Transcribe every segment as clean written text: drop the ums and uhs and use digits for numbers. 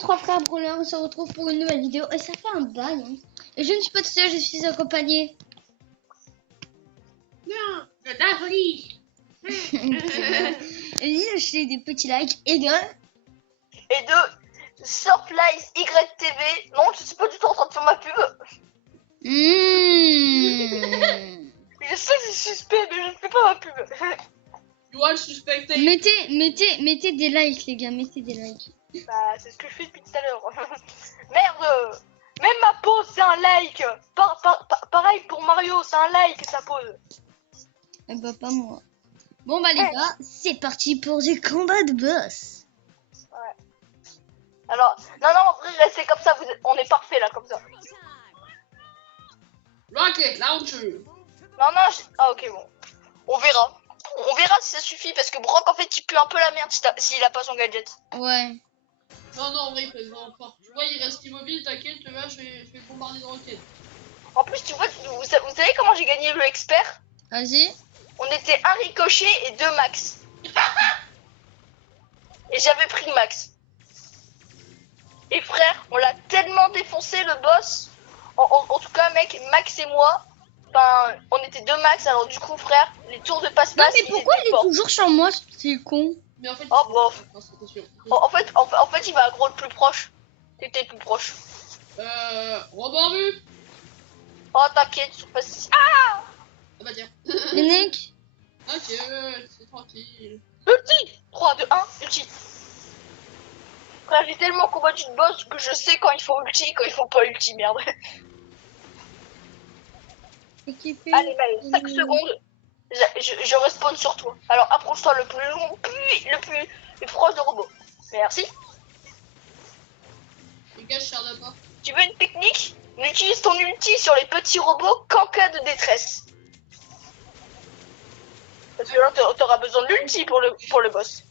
trois frères brawlers, on se retrouve pour une nouvelle vidéo et ça fait un bail. Hein. Et je ne suis pas tout seul, je suis accompagné. Non, de Daphne. Lui, acheter des petits likes et de... Et de Surprise YTV. Non, je suis pas du tout en train de faire ma pub. Je sais que c'est suspect, mais je ne fais pas ma pub. You are suspected. Mettez des likes, les gars, mettez des likes. Bah, c'est ce que je fais depuis tout à l'heure. Merde. Même ma pause, c'est un like. Pareil pour Mario, c'est un like, sa pause. Eh bah, pas moi. Bon, bah, les gars, c'est parti pour des combats de boss. Ouais. Alors, non, en vrai, restez comme ça, on est parfait là, comme ça. Rocket launcher. Non, ah, ok, bon. On verra si ça suffit, parce que Brock, en fait, il pue un peu la merde s'il a pas son gadget. Ouais. Non, en vrai, il fait vraiment fort. Tu vois, il reste immobile, t'inquiète, là, je vais bombarder de roquettes. En plus, tu vois, vous savez comment j'ai gagné le expert? Vas-y. On était un ricochet et 2 max. Et j'avais pris max. Et frère, on l'a tellement défoncé le boss. En tout cas, mec, Max et moi, enfin, on était 2 max. Alors du coup, frère, les tours de Non, passe-passe. mais pourquoi il est toujours sur moi, c'est con? Mais en fait, Oh, bof. concentration. En fait, il va aggro le plus proche. T'étais le plus proche. Robot vu. Oh, t'inquiète, c'est pas si. Ah, Ah bah tiens. Nick. Ok, c'est tranquille. ulti 3, 2, 1, ulti. Frère, j'ai tellement combattu de boss que je sais quand il faut ulti, quand il faut pas ulti, merde. Équipé. Allez, 5 secondes. Je respawn sur toi. Alors approche-toi le plus proche de robot. Merci. Les gars, je charge pas. Tu veux une technique? N'utilise ton ulti sur les petits robots qu'en cas de détresse. Parce que là, t'auras besoin de l'ulti pour le boss.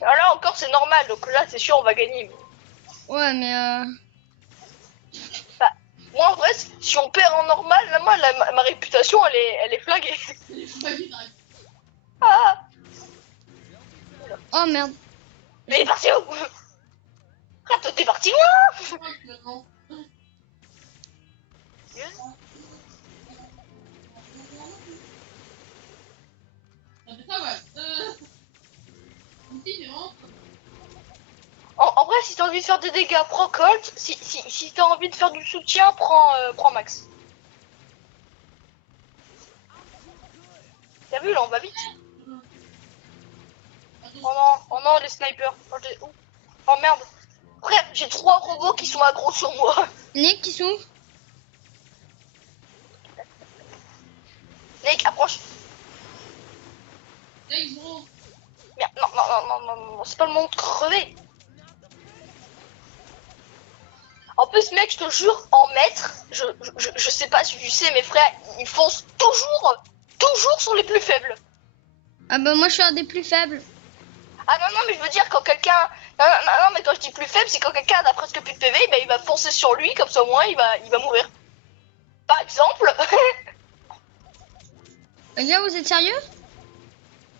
Alors là encore, c'est normal. Donc là, c'est sûr, on va gagner. Ouais, mais Bah, moi, en vrai, si on perd en normal, là, moi, ma réputation, elle est flinguée. Ah, oh merde. mais il est parti où? Ah, toi, t'es parti loin. Maintenant. Ça ouais. En vrai, si t'as envie de faire des dégâts, prends Colt. Si t'as envie de faire du soutien, prends Max. T'as vu, là, on va vite. Oh non, les snipers. Oh merde. Frère, j'ai 3 robots qui sont aggro sur moi. Nick, qui sont? Nick, approche. Let's go. Merde, non, c'est pas le moment de crever. En plus, mec, je te jure, en maître, je sais pas si tu sais, mes frères, ils foncent toujours sur les plus faibles. Ah bah moi je suis un des plus faibles. Ah non, mais je veux dire, quand quelqu'un... Non, mais quand je dis plus faible, c'est quand quelqu'un a presque plus de PV, bah, il va foncer sur lui, comme ça au moins, il va mourir. Par exemple... Les gars, vous êtes sérieux?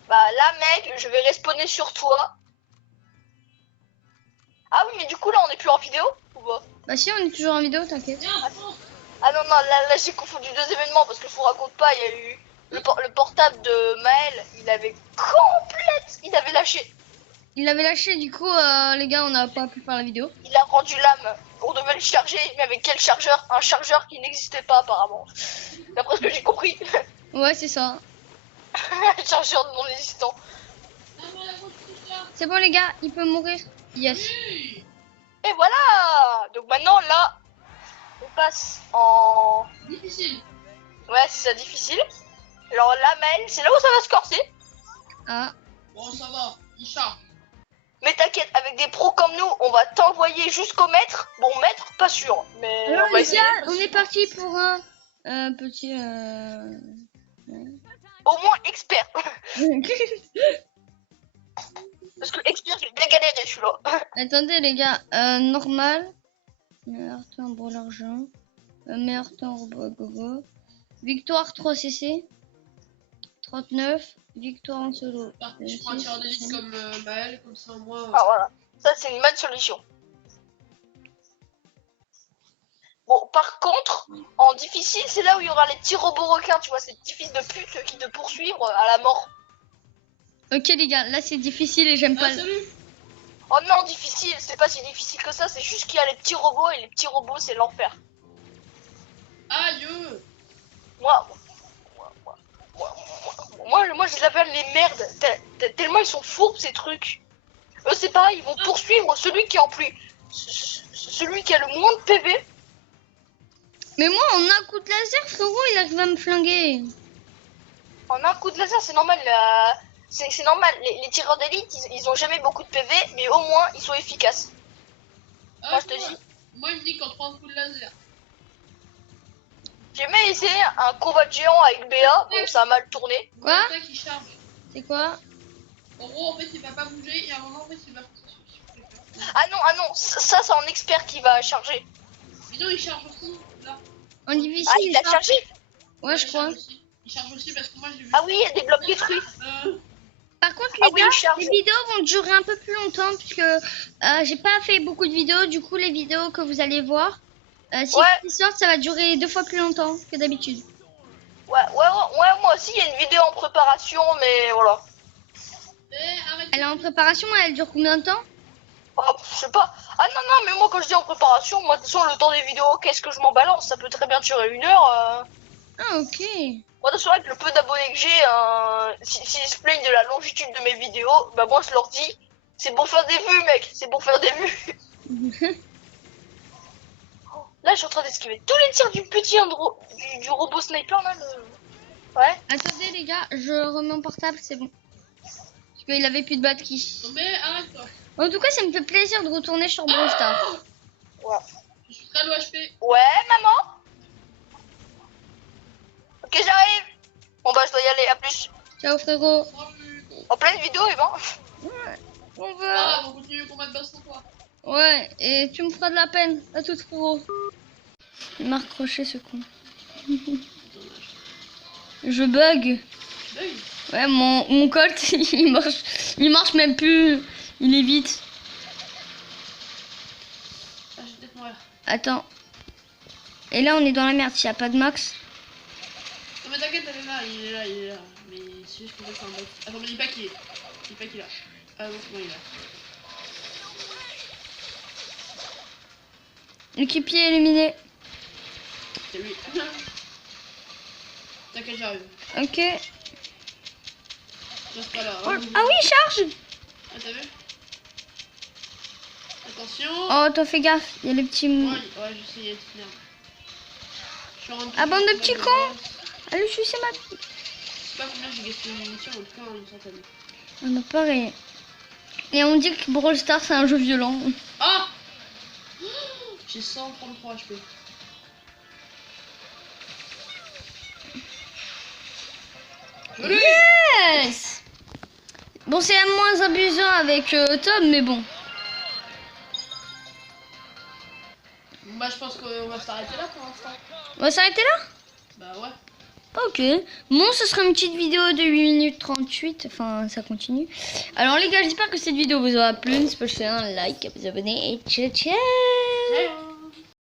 Bah là, mec, je vais respawner sur toi. Ah oui, mais du coup, là, on est plus en vidéo ou pas? Bah si, on est toujours en vidéo, t'inquiète. Ah non, là j'ai confondu 2 événements, parce que je vous raconte pas, il y a eu... Le portable de Maël, il avait lâché. Il l'avait lâché, du coup, les gars, on n'a pas pu faire la vidéo. Il a rendu l'âme. On devait le charger, mais avec quel chargeur? Un chargeur qui n'existait pas apparemment. D'après ce que j'ai compris. Ouais, c'est ça. Un chargeur non existant. C'est bon, les gars, il peut mourir. Yes. Et voilà. Donc maintenant, là, on passe en... Difficile. Ouais, c'est ça, difficile. Alors là, Maël, c'est là où ça va se corser. Ah. Bon, ça va. Il charge. Mais t'inquiète, avec des pros comme nous, on va t'envoyer jusqu'au maître. Bon, maître, pas sûr. Mais Alors, on va les essayer. gars, on est parti pour un petit... Au moins expert. Parce que expert, j'ai bien galéré, celui-là. Attendez, les gars, normal. Meilleur temps pour l'argent. Meilleur temps robot gogo. Victoire 3 CC. 39. Victoire en solo. Je prends un tir d'élite comme Maël, comme ça moi. Ah voilà, ça c'est une bonne solution. Bon, par contre, en difficile, c'est là où il y aura les petits robots requins, tu vois, ces petits fils de pute qui te poursuivent à la mort. Ok les gars, là c'est difficile et j'aime pas. Ah, salut. Oh non, difficile, c'est pas si difficile que ça, c'est juste qu'il y a les petits robots et les petits robots, c'est l'enfer. Aïe. Moi, je les appelle les merdes, tellement ils sont fourbes ces trucs. Eux, c'est pareil, ils vont poursuivre celui qui est en plus. Celui qui a le moins de PV. Mais moi en un coup de laser frérot il arrive à me flinguer. En un coup de laser, c'est normal. C'est normal. Les tireurs d'élite, ils ont jamais beaucoup de PV, mais au moins ils sont efficaces. Ah, Moi, je te dis. Moi, il me dit qu'on prend un coup de laser. J'ai même essayé un combat de géant avec BA, bon, ça a mal tourné. Quoi? C'est ça qui charge. C'est quoi? En gros, en fait, il va pas bouger et à un moment, en fait, il va. Ah non, ça c'est en expert qui va charger. Mais non, il charge aussi. Là. En difficile Ah, il a charge. chargé. Ouais je crois. Il charge aussi parce que moi, je l'ai vu. Ah oui, il y a des blocs détruits. Par contre Ah les oui, gars, il charge. les vidéos vont durer un peu plus longtemps puisque j'ai pas fait beaucoup de vidéos. Du coup les vidéos que vous allez voir, si Ouais. ils sortent ça va durer 2 fois plus longtemps que d'habitude. Ouais, moi aussi, il y a une vidéo en préparation, mais voilà. Arrête. Elle est en préparation, elle dure combien de temps? Oh, je sais pas. Ah non, mais moi quand je dis en préparation, moi de toute façon le temps des vidéos, qu'est-ce que je m'en balance? Ça peut très bien durer 1 heure. Ah ok. Moi de toute façon avec le peu d'abonnés que j'ai, s'ils se plaignent de la longitude de mes vidéos, bah moi je leur dis, c'est pour faire des vues mec, c'est pour faire des vues. Là je suis en train d'esquiver tous les tirs du petit du robot sniper là. Ouais. Attendez les gars, je remets mon portable, c'est bon. Parce qu'il avait plus de batterie. Non, mais arrête-toi. En tout cas ça me fait plaisir de retourner sur Brawl Stars. Ouais. Je suis très low HP. Ouais maman. Ok j'arrive. Bon bah je dois y aller, à plus. Ciao frérot. Salut. En pleine vidéo et bon. On va. Ah, on continue le combat de base sans toi. Ouais, et tu me feras de la peine. À tout frérot. Il m'a recroché ce con. Je bug. Bug. Ouais, mon Colt, il marche même plus. Il est vite. Ah, je vais peut-être mourir. Attends. Et là, on est dans la merde. S'il n'y a pas de max. Non, mais t'inquiète, elle est là, il est là. Mais c'est juste que c'est un bot. Attends, mais dis pas qu'il est. Dis pas qu'il est là. Ah, bon, c'est bon, il est là. Équipier éliminé. C'est lui. T'inquiète, j'arrive. Ok. Je reste pas là. Oh, Hein. ah oui, charge. Ah, t'as vu? Attention. Oh, toi, fais gaffe. Il y a les petits. Ouais, j'essayais de finir. Je suis en train de Ah, bande de petits boss. cons. Allez, je suis ma fille. Je sais pas combien j'ai gaspillé de munitions, en tout cas, une centaine. Ah, bah, pareil. Et on dit que Brawl Stars, c'est un jeu violent. Ah! J'ai 133 HP. Yes. Bon, c'est moins abusant avec Tom, mais bon. Bah, je pense qu'on va s'arrêter là pour l'instant. On va s'arrêter là? Bah, ouais. Ok. Bon, ce sera une petite vidéo de 8 minutes 38. Enfin, ça continue. Alors, les gars, j'espère que cette vidéo vous aura plu. N'hésitez pas à lâcher un like, à vous abonner et ciao, ciao. Ciao.